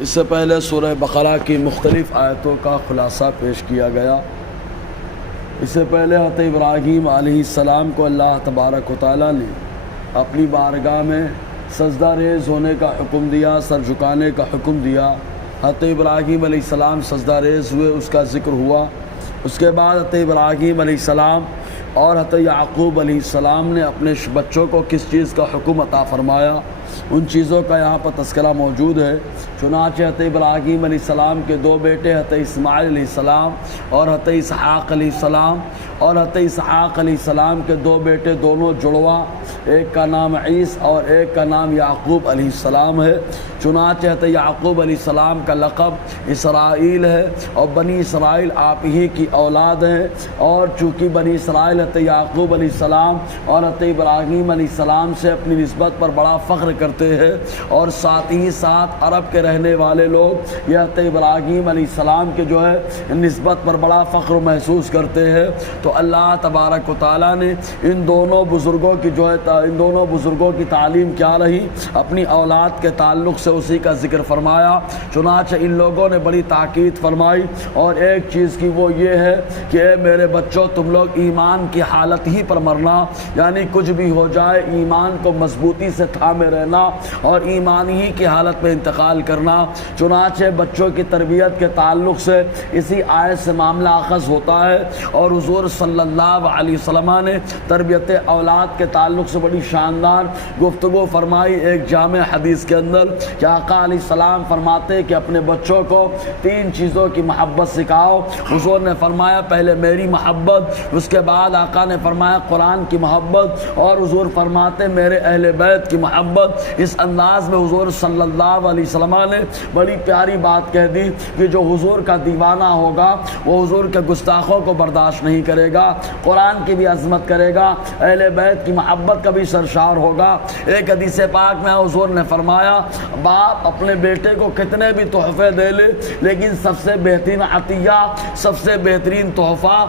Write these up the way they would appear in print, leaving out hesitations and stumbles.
اس سے پہلے سورہ بقرہ کی مختلف آیتوں کا خلاصہ پیش کیا گیا۔ اس سے پہلے حضرت ابراہیم علیہ السلام کو اللہ تبارک و تعالیٰ نے اپنی بارگاہ میں سجدہ ریز ہونے کا حکم دیا، سر جھکانے کا حکم دیا۔ حضرت ابراہیم علیہ السلام سجدہ ریز ہوئے، اس کا ذکر ہوا۔ اس کے بعد حضرت ابراہیم علیہ السلام اور حضرت یعقوب علیہ السلام نے اپنے بچوں کو کس چیز کا حکم عطا فرمایا، ان چیزوں کا یہاں پر تذکرہ موجود ہے۔ چنانچہ حضرت ابراہیم علیہ السلام کے دو بیٹے حضرت اسماعیل علیہ السلام اور حضرت اسحاق علیہ السلام، اور حضرت اسحاق علیہ السلام کے دو بیٹے دونوں جڑواں، ایک کا نام عیس اور ایک کا نام یعقوب علیہ السلام ہے۔ چنانچہ حضرت یعقوب علیہ السلام کا لقب اسرائیل ہے، اور بنی اسرائیل آپ ہی کی اولاد ہیں، اور چونکہ بنی اسرائیل حضرت یعقوب علیہ السلام اور حضرت ابراہیم علیہ السلام سے اپنی نسبت پر بڑا فخر کرتے ہیں، اور ساتھ ہی ساتھ عرب کے رہنے والے لوگ یہ حضرت ابراہیم علیہ السلام کے جو ہے نسبت پر بڑا فخر محسوس کرتے ہیں۔ تو اللہ تبارک و تعالیٰ نے ان دونوں بزرگوں کی تعلیم کیا رہی، اپنی اولاد کے تعلق سے اسی کا ذکر فرمایا۔ چنانچہ ان لوگوں نے بڑی تاکید فرمائی، اور ایک چیز کی وہ یہ ہے کہ اے میرے بچوں، تم لوگ ایمان کی حالت ہی پر مرنا، یعنی کچھ بھی ہو جائے ایمان کو مضبوطی سے تھامے رہنا اور ایمان ہی کی حالت میں انتقال کرنا۔ چنانچہ بچوں کی تربیت کے تعلق سے اسی آیت سے معاملہ اخذ ہوتا ہے، اور حضور صلی اللہ علیہ وسلم نے تربیت اولاد کے تعلق سے بڑی شاندار گفتگو فرمائی ایک جامع حدیث کے اندر، کہ آقا علیہ السلام فرماتے کہ اپنے بچوں کو تین چیزوں کی محبت سکھاؤ۔ حضور نے فرمایا پہلے میری محبت، اس کے بعد آقا نے فرمایا قرآن کی محبت، اور حضور فرماتے میرے اہل بیت کی محبت۔ اس انداز میں حضور صلی اللہ علیہ وسلم نے بڑی پیاری بات کہہ دی کہ جو حضور کا دیوانہ ہوگا وہ حضور کے گستاخوں کو برداشت نہیں کرے گا، قرآن کی بھی عظمت کرے گا، اہل بیت کی محبت کا بھی سرشار ہوگا۔ ایک حدیث پاک میں حضور نے فرمایا باپ اپنے بیٹے کو کتنے بھی تحفے دے لے، لیکن سب سے بہترین عطیہ، سب سے بہترین تحفہ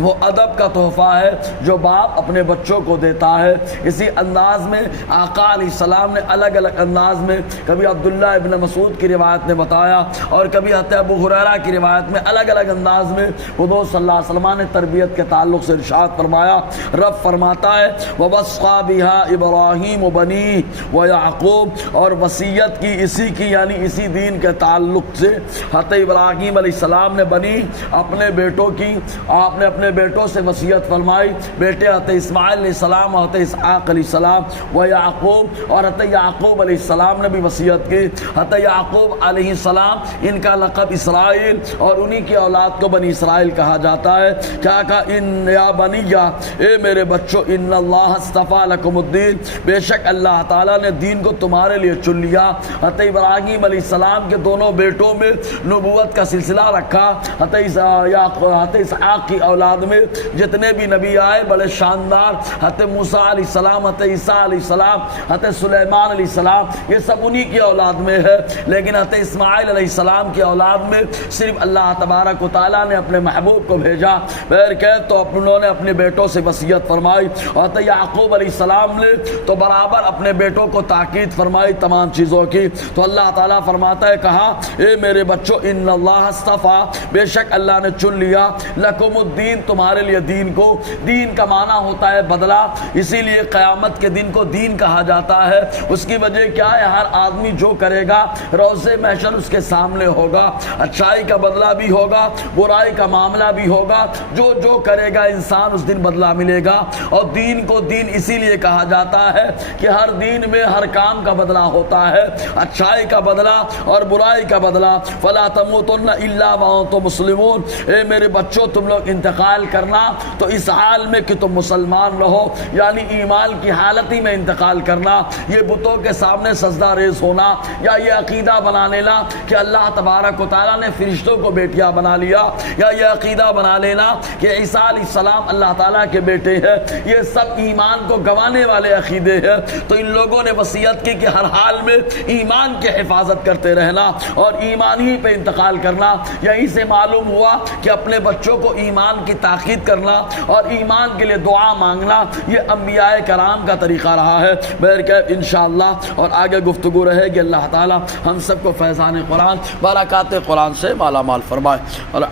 وہ ادب کا تحفہ ہے جو باپ اپنے بچوں کو دیتا ہے۔ اسی انداز میں آقا علیہ السلام نے الگ الگ انداز میں، کبھی عبداللہ ابن مسعود کی روایت نے بتایا اور کبھی حضرت ابو ہریرہ کی روایت میں، الگ الگ انداز میں حضور صلی اللہ علیہ وسلم نے تربیت کے تعلق سے ارشاد فرمایا۔ رب فرماتا ہے وَوَصَّىٰ بِهَا إِبْرَاهِيمُ بَنِيهِ وَيَعْقُوبُ، اور وصیت کی اسی کی، یعنی اسی دین کے تعلق سے حضرت ابراہیم علیہ السلام نے بنی اپنے بیٹوں کی، آپ نے اپنے بیٹوں سے وصیت فرمائی، بیٹے حضرت اسماعیل علیہ السلام، حضرت اسحاق علیہ السلام، و یعقوب، اور حضرت یعقوب علیہ السلام نے بھی وصیت کی۔ حضرت یعقوب علیہ السلام، ان کا لقب اسرائیل، اور انہی کی اولاد کو بنی اسرائیل کہا جاتا ہے۔ کیا کہا؟ ان یا بنیہ، اے میرے بچوں، ان اللہ اصطفیٰ لکم الدین، بے شک اللہ تعالیٰ نے دین کو تمہارے لیے چن لیا۔ حضرت ابراہیم علیہ السلام کے دونوں بیٹوں میں نبوت کا سلسلہ رکھا۔ حضرت اسحاق کی اولاد میں جتنے بھی نبی آئے بڑے شاندار، حضرت موسیٰ علیہ السلام، حضرت عیسیٰ علیہ السلام، حضرت سلیمان علیہ السلام، یہ سب انہی کی اولاد میں ہے۔ لیکن حضرت اسماعیل علیہ السلام کی اولاد میں صرف اللہ تبارک و تعالیٰ نے اپنے محبوب کو بھیجا۔ بہرکیف تو انہوں نے اپنے بیٹوں سے وصیت فرمائی، اور حضرت یعقوب علیہ السلام نے تو برابر اپنے بیٹوں کو تاکید فرمائی تمام چیزوں کی۔ تو اللہ تعالیٰ فرماتا ہے، کہا اے میرے بچوں، ان اللہ اصطفیٰ، بے شک اللہ نے چن لیا، لکم الدین، تمہارے لیے دین کو۔ دین کا معنی ہوتا ہے بدلہ، اسی لیے قیامت کے دن کو دین کہا جاتا ہے۔ اس کی وجہ کیا ہے؟ ہر آدمی جو کرے گا روز محشر اس کے سامنے ہوگا، اچھائی کا بدلہ بھی ہوگا، برائی کا معاملہ بھی ہوگا، جو جو کرے گا انسان اس دن بدلہ ملے گا۔ اور دین کو دین اسی لیے کہا جاتا ہے کہ ہر دین میں ہر کام کا بدلہ ہوتا ہے، اچھائی کا بدلہ اور برائی کا بدلہ۔ فلا تموتن الا وانتم مسلمون، اے میرے بچوں، تم لوگ انتقال کرنا تو اس حال میں کہ تم مسلمان رہو، یعنی ایمان کی حالت ہی میں انتقال کرنا۔ یہ بتوں کے سامنے سجدہ ریز ہونا، یا یہ عقیدہ بنا لینا کہ اللہ تبارک و تعالیٰ نے فرشتوں کو بیٹیاں بنا لیا، یا یہ عقیدہ بنا لینا کہ عیسیٰ علیہ السلام اللہ تعالیٰ کے بیٹے ہیں، یہ سب ایمان کو گنوانے والے عقیدے ہیں۔ تو ان لوگوں نے وصیت کی کہ ہر حال میں ایمان کی حفاظت کرتے رہنا اور ایمان ہی پہ انتقال کرنا۔ یہی سے معلوم ہوا کہ اپنے بچوں کو ایمان کی تاکید کرنا اور ایمان کے لیے دعا مانگنا یہ انبیاء کرام کا طریقہ رہا ہے۔ بہرکیف انشاءاللہ اور آگے گفتگو رہے گی۔ اللہ تعالی ہم سب کو فیضان قرآن، برکات قرآن سے مالا مال فرمائے۔ اور